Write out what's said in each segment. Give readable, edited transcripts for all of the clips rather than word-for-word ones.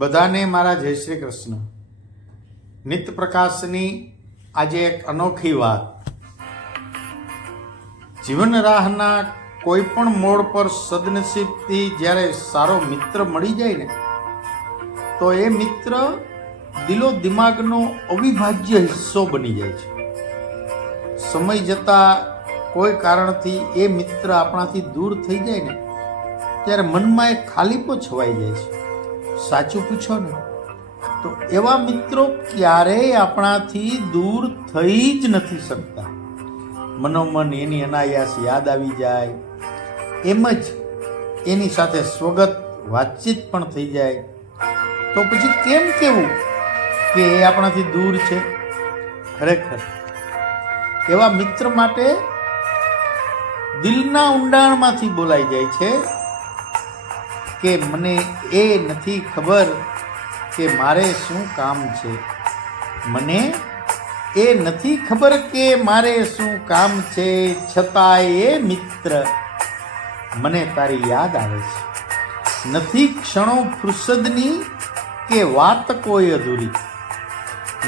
બધાને મારા જય શ્રી કૃષ્ણ. નિત્ય પ્રકાશની આજે એક અનોખી વાત. જીવન રાહના કોઈ પણ મોડ પર સદનસીબથી જ્યારે સારો મિત્ર મળી જાય ને, તો એ મિત્ર દિલો દિમાગનો અવિભાજ્ય હિસ્સો બની જાય છે. સમય જતા કોઈ કારણથી એ મિત્ર આપણાથી દૂર થઈ જાય ને, ત્યારે મનમાં એક ખાલીપો છવાઈ જાય છે. સાચું પૂછો ને તો એવા મિત્રો ક્યારેય આપણાથી દૂર થઈ જ નથી શકતા. મનોમન એની અનાયાસ યાદ આવી જાય, એમ જ એની સાથે સ્વગત વાતચીત પણ થઈ જાય. તો પછી કેમ કેવું કે એ આપણાથી દૂર છે? ખરેખર એવા મિત્ર માટે દિલના ઊંડાણમાંથી બોલાઈ જાય છે કે મને એ નથી ખબર કે મારે શું કામ છે. મને એ નથી ખબર કે મારે શું કામ છે, છતાંય એ મિત્ર મને તારી યાદ આવે છે. નથી ક્ષણો ફુરસદની કે વાત કોઈ અધૂરી,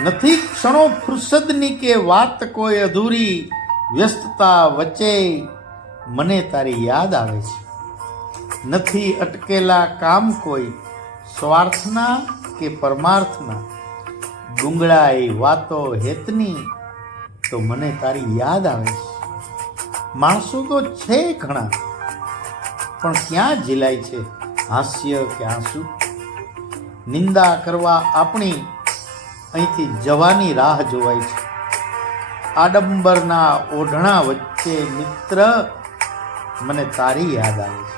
નથી ક્ષણો ફુરસદની કે વાત કોઈ અધૂરી, વ્યસ્તતા વચ્ચે મને તારી યાદ આવે છે. નથી અટકેલા કામ કોઈ સ્વાર્થના કે પરમાર્થના, ગુંગળાઈ વાતો હેતની તો મને તારી યાદ આવે છે. માણસો તો છે ઘણા, પણ ક્યાં ઝીલાય છે હાસ્ય કે આંસુ? નિંદા કરવા આપણી અહીંથી જવાની રાહ જોવાય છે. આડંબરના ઓઢણા વચ્ચે મિત્ર મને તારી યાદ આવે છે.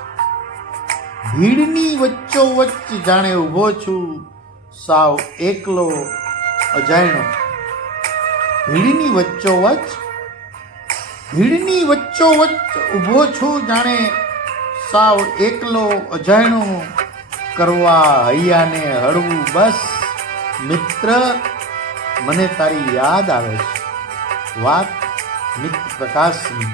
ભીડની વચ્ચોવચ્ચ જાણે ઊભો છું, સાવ એકલો અજાણ્યો. ભીડની વચ્ચોવચ્ચ ઊભો છું, જાણે સાવ એકલો અજાણ્યો, કરવા હૈયાને હળવું બસ મિત્ર મને તારી યાદ આવે છે. વાત નિત્ય પ્રકાશની.